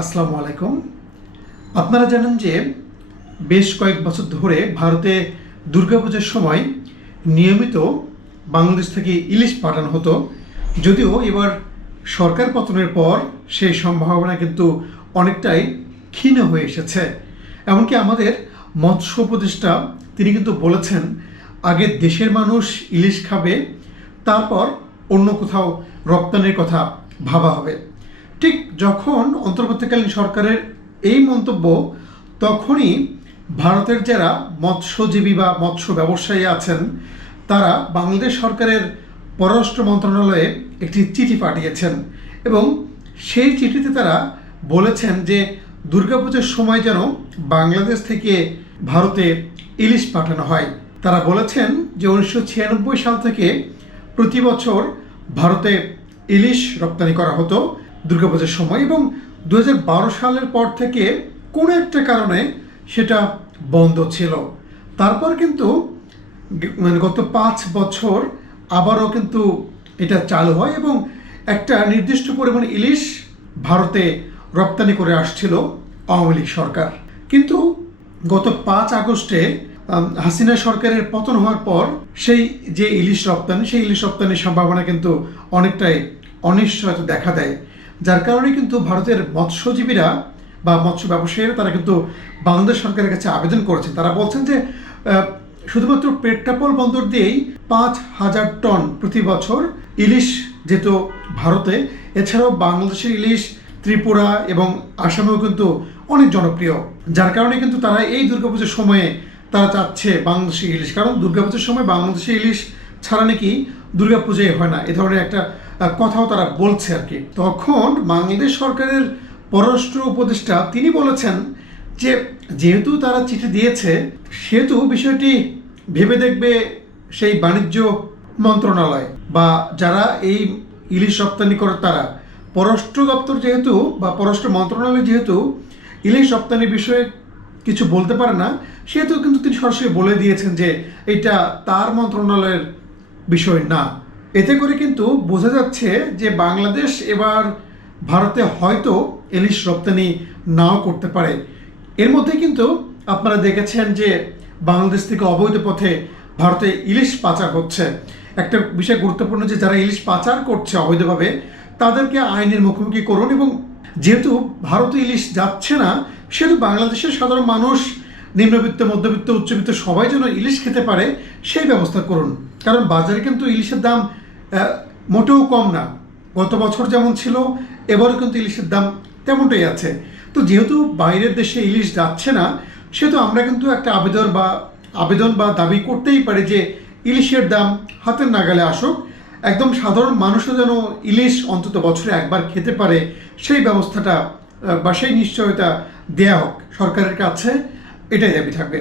আসসালামু আলাইকুম। আপনারা জানেন যে বেশ কয়েক বছর ধরে ভারতে দুর্গাপূজার সময় নিয়মিত বাংলাদেশ থেকে ইলিশ পাঠানো হতো। যদিও এবার সরকার পতনের পর সেই সম্ভাবনা কিন্তু অনেকটাই ক্ষীণ হয়ে এসেছে। এমনকি আমাদের মৎস্য উপদেষ্টা তিনি কিন্তু বলেছেন, আগে দেশের মানুষ ইলিশ খাবে, তারপর অন্য কোথাও রপ্তানির কথা ভাবা হবে। ঠিক যখন অন্তর্বর্তীকালীন সরকারের এই মন্তব্য, তখনই ভারতের যারা মৎস্যজীবী বা মৎস্য ব্যবসায়ী আছেন, তারা বাংলাদেশ সরকারের পররাষ্ট্র মন্ত্রণালয়ে একটি চিঠি পাঠিয়েছেন এবং সেই চিঠিতে তারা বলেছেন যে দুর্গাপূজার সময় যেন বাংলাদেশ থেকে ভারতে ইলিশ পাঠানো হয়। তারা বলেছেন যে উনিশশো ছিয়ানব্বই সাল থেকে প্রতি বছর ভারতে ইলিশ রপ্তানি করা হতো দুর্গাপূজার সময় এবং দুহাজার বারো সালের পর থেকে কোনো একটা কারণে সেটা বন্ধ ছিল। তারপর কিন্তু মানে গত পাঁচ বছর আবারও কিন্তু এটা চালু হয় এবং একটা নির্দিষ্ট পরিমাণ ইলিশ ভারতে রপ্তানি করে আসছিল আওয়ামী লীগ সরকার। কিন্তু গত পাঁচ আগস্টে হাসিনা সরকারের পতন হওয়ার পর সেই যে ইলিশ রপ্তানি, সেই ইলিশ রপ্তানির সম্ভাবনা কিন্তু অনেকটাই অনিশ্চয়তা দেখা দেয়। যার কারণে কিন্তু ভারতের মৎস্যজীবীরা বা মৎস্য ব্যবসায়ীরা তারা কিন্তু বাংলাদেশ সরকারের কাছে আবেদন করেছেন। তারা বলছেন যে শুধুমাত্র পেট্রাপোল বন্দর দিয়েই পাঁচ হাজার টন প্রতি বছর ইলিশ যেত ভারতে, এছাড়াও বাংলাদেশের ইলিশ, ত্রিপুরা এবং আসামেও কিন্তু অনেক জনপ্রিয়। যার কারণে কিন্তু তারা এই দুর্গাপুজোর সময়ে তারা চাচ্ছে বাংলাদেশি ইলিশ। কারণ দুর্গাপুজোর সময় বাংলাদেশি ইলিশ ছাড়া নাকি দুর্গাপূজাই হয় না। এ ধরনের একটা কথাও তারা বলছে আর কি। তখন বাংলাদেশ সরকারের পররাষ্ট্র উপদেষ্টা তিনি বলেছেন যে, যেহেতু তারা চিঠি দিয়েছে, সেহেতু বিষয়টি ভেবে দেখবে সেই বাণিজ্য মন্ত্রণালয় বা যারা এই ইলিশ রপ্তানি করে তারা। পররাষ্ট্র দপ্তর যেহেতু বা পররাষ্ট্র মন্ত্রণালয় যেহেতু ইলিশ রপ্তানির বিষয়ে কিছু বলতে পারে না, সেহেতু কিন্তু তিনি সরাসরি বলে দিয়েছেন যে, এটা তার মন্ত্রণালয়ের বিষয় না। এতে করে কিন্তু বোঝা যাচ্ছে যে বাংলাদেশ এবার ভারতে হয়তো ইলিশ রপ্তানি নাও করতে পারে। এর মধ্যে কিন্তু আপনারা দেখেছেন যে বাংলাদেশ থেকে অবৈধ পথে ভারতে ইলিশ পাচার হচ্ছে। একটা বিষয় গুরুত্বপূর্ণ যে যারা ইলিশ পাচার করছে অবৈধভাবে, তাদেরকে আইনের মুখোমুখি করুন এবং যেহেতু ভারতে ইলিশ যাচ্ছে না, সেহেতু বাংলাদেশের সাধারণ মানুষ, নিম্নবিত্ত, মধ্যবিত্ত, উচ্চবিত্ত সবাই যেন ইলিশ খেতে পারে, সেই ব্যবস্থা করুন। কারণ বাজারে কিন্তু ইলিশের দাম মোটেও কম না। গত বছর যেমন ছিল, এবারও কিন্তু ইলিশের দাম তেমনটাই আছে। তো যেহেতু বাইরের দেশে ইলিশ যাচ্ছে না, সেহেতু আমরা কিন্তু একটা আবেদন বা আবেদন বা দাবি করতেই পারি যে ইলিশের দাম হাতের নাগালে আসুক। একদম সাধারণ মানুষও যেন ইলিশ অন্তত বছরে একবার খেতে পারে, সেই ব্যবস্থাটা বা সেই নিশ্চয়তা দেয়া হোক সরকারের কাছে, এটাই দাবি থাকবে।